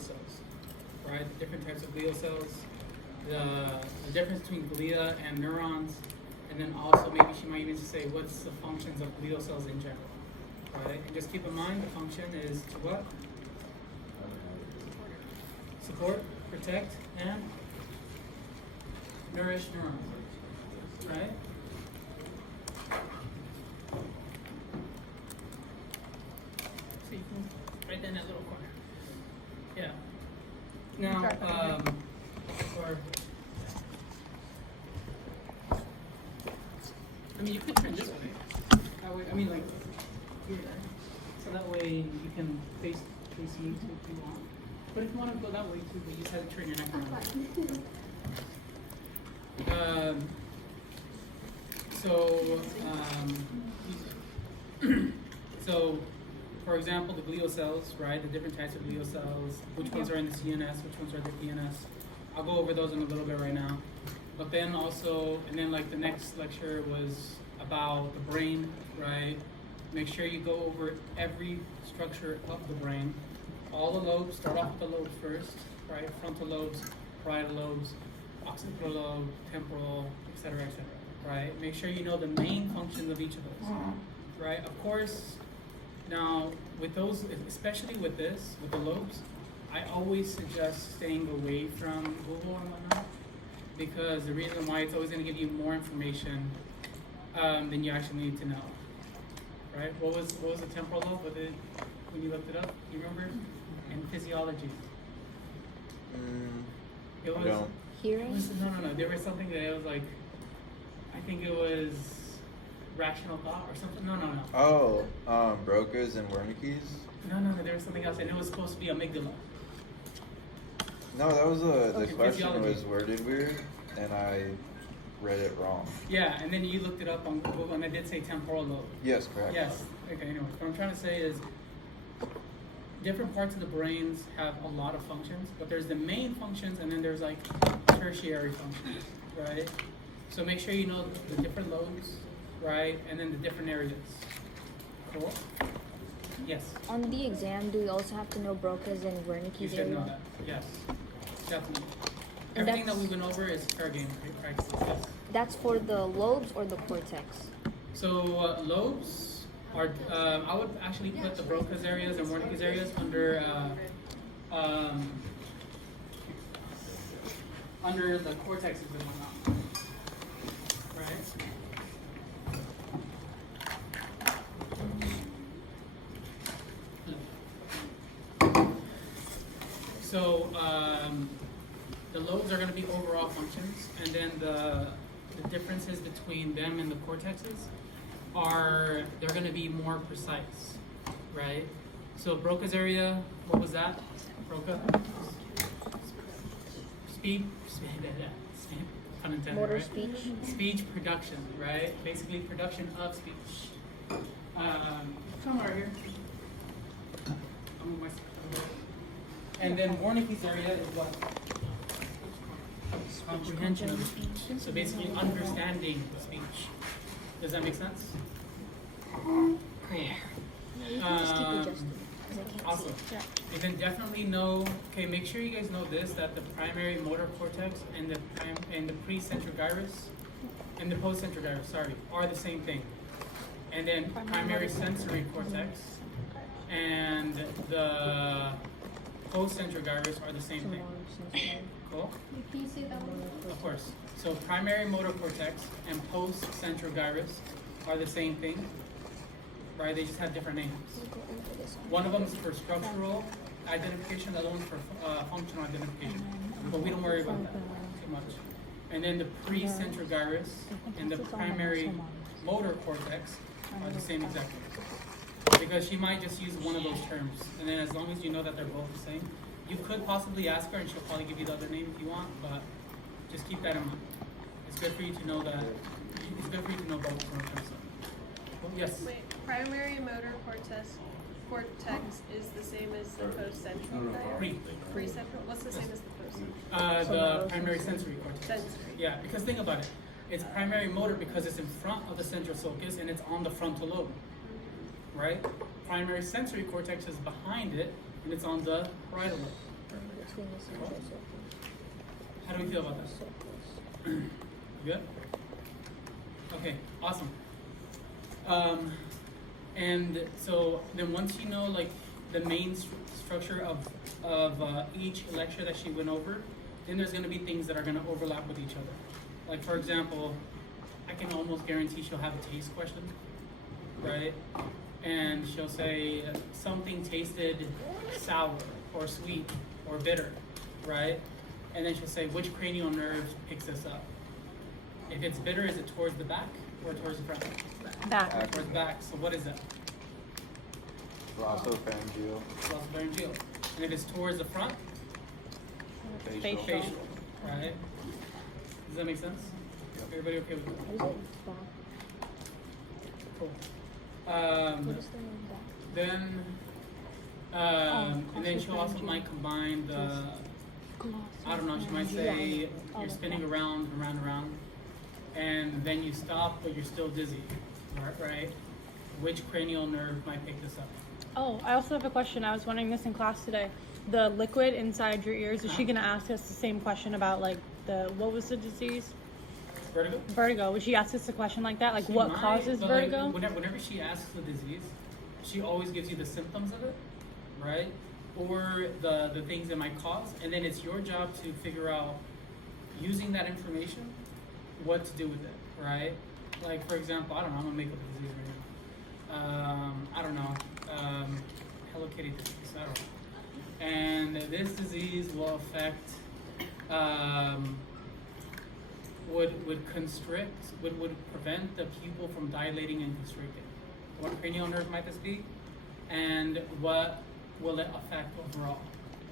glial cells, right? The different types of glial cells, the difference between glia and neurons, and then also maybe she might even say what's the functions of glial cells in general, right? And just keep in mind the function is to what? Support, protect, and nourish neurons, right? So you can right in that little corner. Yeah. Now, or I mean, you could turn this way. That way, I mean, like here, so that way you can face me too if you want. But if you want to go that way too, but you just have to turn your neck around. So, for example, the glial cells, right? The different types of glial cells, which ones are in the CNS, which ones are the PNS. I'll go over those in a little bit right now. But then also, and then like the next lecture was about the brain, right? Make sure you go over every structure of the brain. All the lobes, start off with the lobes first, right? Frontal lobes, parietal lobes, occipital lobe, temporal, etc., right? Make sure you know the main functions of each of those, right? Of course, now with those, especially with this, with the lobes, I always suggest staying away from Google and whatnot, because the reason why it's always going to give you more information than you actually need to know, right? What was the temporal lobe? What did, when you looked it up, you remember? In physiology. It was, hearing? No. There was something that it was like, I think it was rational thought or something. No. Oh, Broca's and Wernicke's? No, there was something else, and it was supposed to be amygdala. No, that was the question physiology. was worded weird, and I read it wrong. Yeah, and then you looked it up on Google, and I did say temporal lobe. Yes, correct. Yes. Okay. Anyway, what I'm trying to say is, different parts of the brains have a lot of functions, but there's the main functions, and then there's like tertiary functions, right? So make sure you know the different lobes, right, and then the different areas. Cool. Yes. On the exam, do we also have to know Broca's and Wernicke's You should area? know that. Yes. Definitely. And Everything that that's- we've been over is fair game practices. Yes. That's for the lobes or the cortex? So lobes are, I would actually put the Broca's areas and Wernicke's areas under the cortexes and whatnot. Right? So the lobes are going to be overall functions, and then the differences between them and the cortexes are, they're going to be more precise, right? So Broca's area, what was that? Broca? Speed, pun intended, Motor right? speech? Speech production, right? Basically production of speech. Come over here. I'll move my And then Wernicke's area is what? Comprehension of speech. So basically understanding speech. Does that make sense? Cool. Awesome. And then definitely know, okay, make sure you guys know this, that the primary motor cortex and the precentral gyrus and the postcentral gyrus, sorry, are the same thing. And then primary sensory cortex and the postcentral gyrus are the same thing. Cool? Can you say that one? Of course. So primary motor cortex and postcentral gyrus are the same thing, right? They just have different names. One of them is for structural identification, the other one's for functional identification. But we don't worry about that too much. And then the precentral gyrus and the primary motor cortex are the same exact thing. Because she might just use one of those terms. And then as long as you know that they're both the same, you could possibly ask her and she'll probably give you the other name if you want, but just keep that in mind. It's good for you to know that, it's good for you to know both. Well, yes? Wait, primary motor cortex is the same as the postcentral gyrus? Precentral? What's the same as the postcentral? The primary sensory cortex. Sensory. Yeah, because think about it. It's primary motor because it's in front of the central sulcus and it's on the frontal lobe, right? Primary sensory cortex is behind it and it's on the parietal lobe. between the central circle. How do we feel about that? So close. Good? Okay, awesome. And so then once you know like the main structure of each lecture that she went over, then there's going to be things that are going to overlap with each other. Like for example, I can almost guarantee she'll have a taste question, right? And she'll say something tasted sour or sweet or bitter, right? And then she'll say which cranial nerve picks this up. If it's bitter, is it towards the back or towards the front? Back. Towards the back. So what is that? Glossopharyngeal. Glossopharyngeal. And if it's towards the front, Facial. facial, right? Does that make sense? Everybody okay with that? What is it? Back. Cool. What is the back? Then, and then she'll also might combine the, I don't know, she might say you're spinning around, and then you stop, but you're still dizzy, right? Which cranial nerve might pick this up? Oh, I also have a question. I was wondering this in class today. The liquid inside your ears, is she going to ask us the same question about like what was the disease? Vertigo? Vertigo. Would she ask us a question like that? Like She what might, causes but, vertigo? Like, whenever she asks the disease, she always gives you the symptoms of it, right? Or the things that might cause, and then it's your job to figure out, using that information, what to do with it, right? Like for example, I don't know, I'm gonna make up a disease right now. I don't know, Hello Kitty disease, I don't know. And this disease will affect, would constrict, would prevent the pupil from dilating and constricting. What cranial nerve might this be? And what will it affect overall,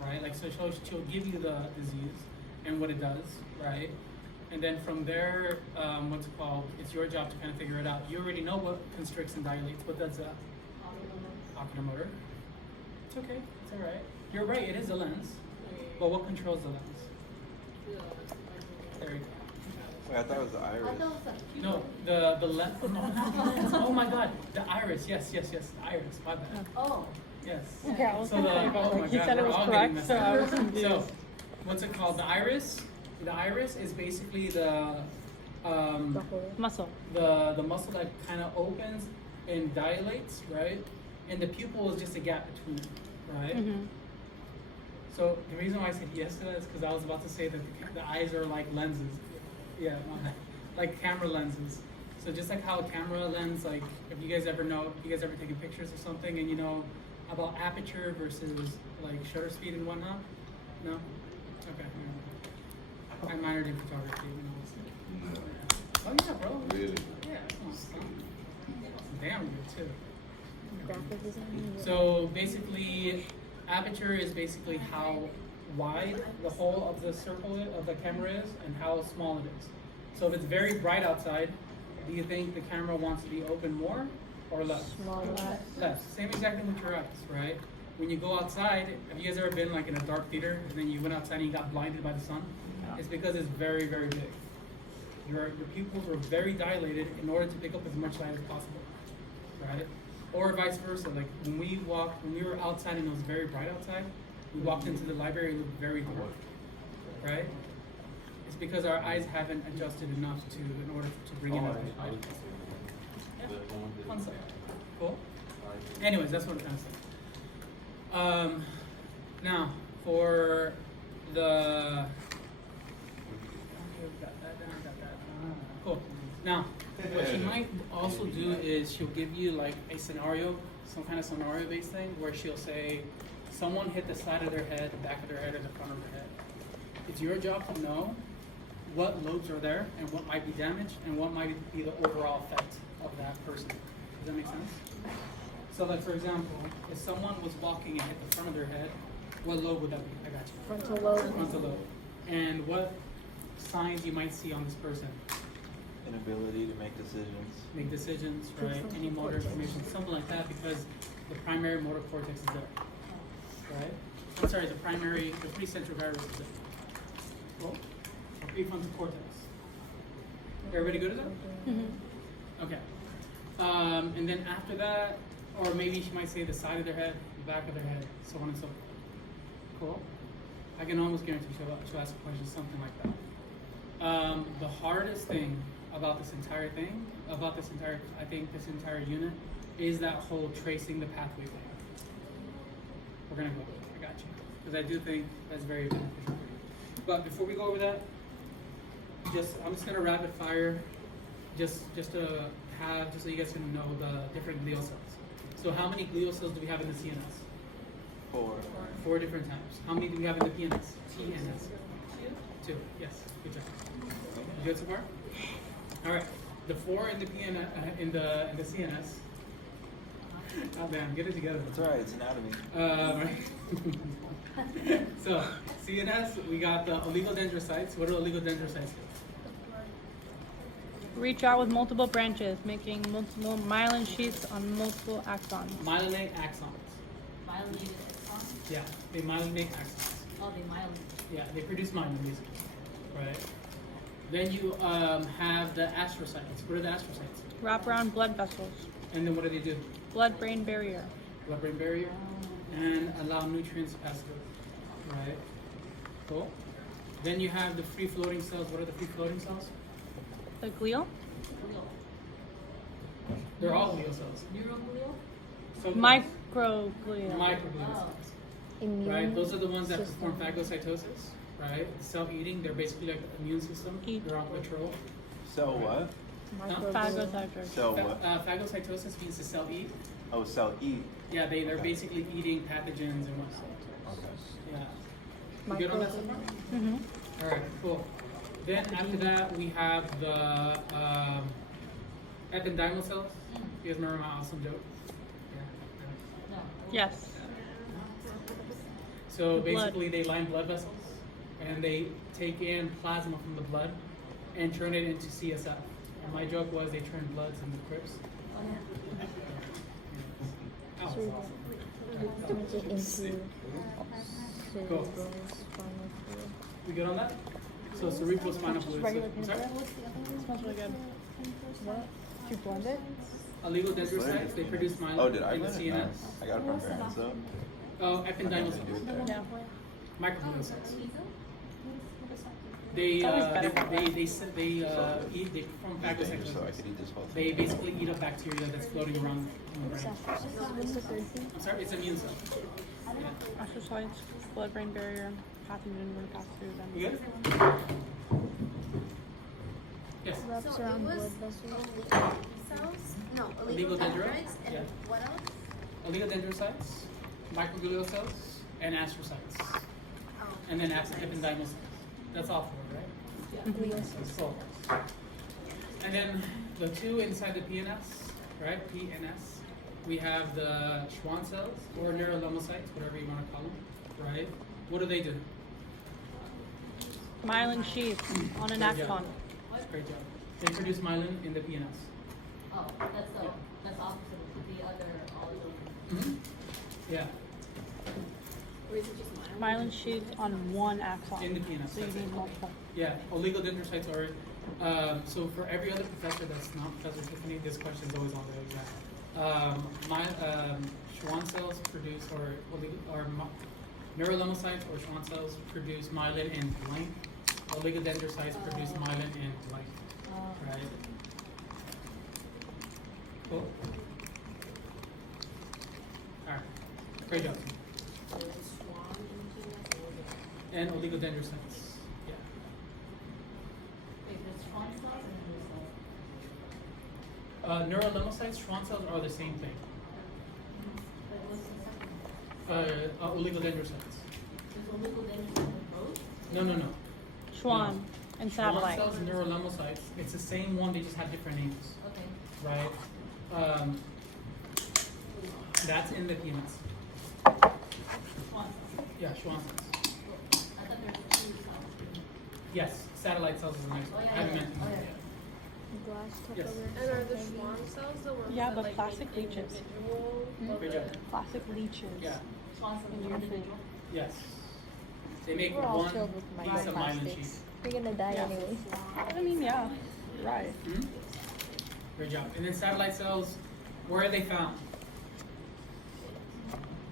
right? Like, so she'll give you the disease and what it does, right? And then from there, what's it called? It's your job to kind of figure it out. You already know what constricts and dilates. What does that? Oculomotor. It's okay. It's all right. You're right. It is a lens. But what controls the lens? There you go. Wait, I thought it was the iris. No, the lens. No, not the lens. Oh my God, the iris. Yes, the iris. My bad. Oh. Yes. Okay, I was So gonna the, say, but oh my like, you God, said it we're was all correct, getting messed so I up. was confused. So, what's it called? The iris. The iris is basically the The whole. Muscle. the muscle that kind of opens and dilates, right? And the pupil is just a gap between it, right? Mm-hmm. So the reason why I said yes to that is because I was about to say that the eyes are like lenses. Yeah, like camera lenses. So just like how a camera lens, like if you guys ever taken pictures or something and you know about aperture versus like shutter speed and whatnot? No? Okay. I minored in photography when I was Oh yeah, bro. Really? Yeah, come on, son. Damn good too. Graphic design. So basically, aperture is basically how wide the hole of the circle of the camera is and how small it is. So if it's very bright outside, do you think the camera wants to be open more or less? Small less. Less. Same exactly with your eyes, right? When you go outside, have you guys ever been like in a dark theater and then you went outside and you got blinded by the sun? It's because it's very, very big. Your pupils are very dilated in order to pick up as much light as possible, right? Or vice versa. Like when we were outside and it was very bright outside, we walked into the library, it looked very dark, right? It's because our eyes haven't adjusted enough in order to bring in as much light. Yeah, concept. Cool. Anyways, that's what I'm trying to say. Now for the cool. Now, what she might also do is she'll give you like a scenario, some kind of scenario-based thing, where she'll say, someone hit the side of their head, the back of their head, or the front of their head. It's your job to know what lobes are there and what might be damaged and what might be the overall effect of that person. Does that make sense? So like for example, if someone was walking and hit the front of their head, what lobe would that be? I got you. Frontal lobe. Frontal lobe. And what signs you might see on this person? Inability to make decisions. Make decisions, right? Any motor information, something like that, because the primary motor cortex is there, right? I'm sorry, the precentral gyrus is there. Cool. Prefrontal cortex. Everybody good at that? Mm-hmm. Okay. And then after that, or maybe she might say the side of their head, the back of their head, so on and so forth. Cool. I can almost guarantee she'll ask a question, something like that. The hardest thing about this entire thing, I think this entire unit, is that whole tracing the pathway thing. We're gonna go. I got you, because I do think that's very beneficial for you. But before we go over that, I'm just gonna rapid fire, just so you guys can know the different glial cells. So how many glial cells do we have in the CNS? 4. 4 different types. How many do we have in the PNS? TNS. 2. Yes. Good job. You good so far? All right. The 4 in the PNS, in the CNS. Oh damn, get it together. That's alright, it's anatomy. Right. So CNS, we got the oligodendrocytes. What do oligodendrocytes do? Reach out with multiple branches, making multiple myelin sheaths on multiple axons. Myelinate axons. Myelinated axons? Yeah, they myelinate axons. Oh, they myelinate. Yeah, they produce myelin basically, right? Then you have the astrocytes. What are the astrocytes? Wrap around blood vessels. And then what do they do? Blood-brain barrier. Blood-brain barrier, and allow nutrients to pass through, right? Cool. Then you have the free-floating cells. What are the free-floating cells? The glial? They're all glial cells. Neuroglial? So Microglial. microglial cells, Immune right? Those are the ones that system. perform phagocytosis, right? Self-eating. They're basically like the immune system. Eat. They're on patrol. So what? Microglial. Phagocytosis. So what? Phagocytosis means to self-eat. Oh, cell eat. Yeah, they're Okay. basically eating pathogens and whatnot. Okay. Yeah. You good on that so far? Mm-hmm. All right, cool. Then after that, we have the ependymal cells. You guys remember my awesome joke? Yeah. No. Yes. So Blood. basically, they line blood vessels, and they take in plasma from the blood and turn it into CSF. And my joke was they turn bloods into crips. That was So awesome. turns it into Cool. cerebral spinal fluid. We good on that? So cerebral spinal fluid. regular I'm sorry? It smells really good. What? Did you blend it? Oligodendrocytes, they produce myelin Oh, did I in the get it? CNS. Nice. I got it from parents though. Oh, ependymal Nothing to do cells. with that. Yeah. Microglial cells. They It's always better. eat they perform So I phagocytosis. could eat this whole They thing. basically eat up bacteria that's floating around in the brain. What's the third thing? I'm sorry, it's immune cell. Yeah. Astrocytes, blood-brain barrier, pathogen when it passes through them. You good? Yes. Wraps around blood vessels. Cells? No, Oligodendrocytes? oligodendrocytes and Yeah. what else? Oligodendrocytes, microglial cells, and astrocytes. Oh. And then ependymal cells. That's all 4, right? Glial That's 4. And then the 2 inside the PNS, right? PNS. We have the Schwann cells or neurolemocytes, whatever you want to call them, right? What do they do? Myelin sheath on an Great job. axon. Great job. They produce myelin in the PNS. Oh, that's opposite of the other oligo. Mm-hmm. Yeah, Or is it just mine? Myelin sheath on one axon. in the PNS. So you That's need it. multiple. Yeah, oligodendrocytes are. So for every other professor that's not Professor Tiffany, this question is always on the exam. Schwann cells produce neurolemocytes or Schwann cells produce myelin in blank. Oligodendrocytes produce myelin in blank. Right. Cool. All right. Great job. So it's Schwann and And oligodendrocytes. Yeah. Wait, there's Schwann cells and Neurolemocytes, Schwann cells are the same thing. But what's the second? Oligodendrocytes. There's oligodendrocytes in both? No. Schwann No. and Schwann satellite. cells and neurolemocytes. It's the same one. They just have different names, Okay. right? That's in the PNS. Schwann cells. Yeah, Schwann cells. I thought there were 2 cells. Yes, satellite cells is the next one. Oh, I haven't yeah. mentioned Oh, that yeah. yet. Glass Yes. Tupperware. And are the something. Schwann cells the ones Yeah, that but like plastic make leeches. individual of Great the- job. Plastic leeches. Yeah. Schwann cells In are your individual. Yes. They make We're all one filled with piece of myelin microplastics. sheath. You're gonna die Yeah. anyway. I mean, yeah, right. Hmm? Great job. And then satellite cells, where are they found?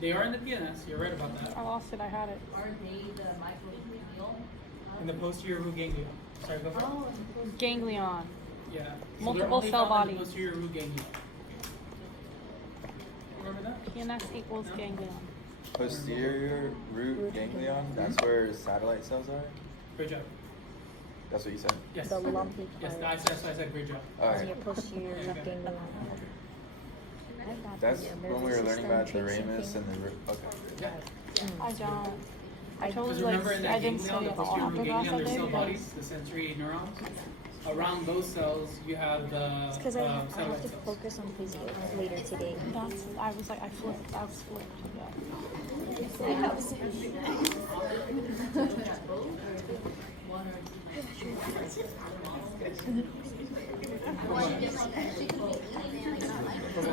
They are in the PNS. You're right about that. I lost it. I had it. Are they the microglial? In the posterior root ganglion. Sorry, go for it. Ganglion. Yeah. So Multiple they're only cell found in the bodies. posterior root ganglion. Remember that? PNS equals No? ganglion. Posterior root ganglion. That's where satellite cells are. Great job. That's what you said. Yes. The lumpy Yes, part. that's why I said great job. All On right. your posterior Okay. ganglion. I got That's the when we were nervous learning about the system ramus tracing and the. Okay. Yeah. I don't. I Because totally like. remember in that I didn't ganglion, study the it all posterior after root class ganglion, that there's day. cell but bodies, the sensory neurons. Around those cells, you have the It's because I have satellite to cells. focus on physio later today. That's. I was like. I flipped. I was flipped. Yeah. One or two.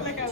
Like I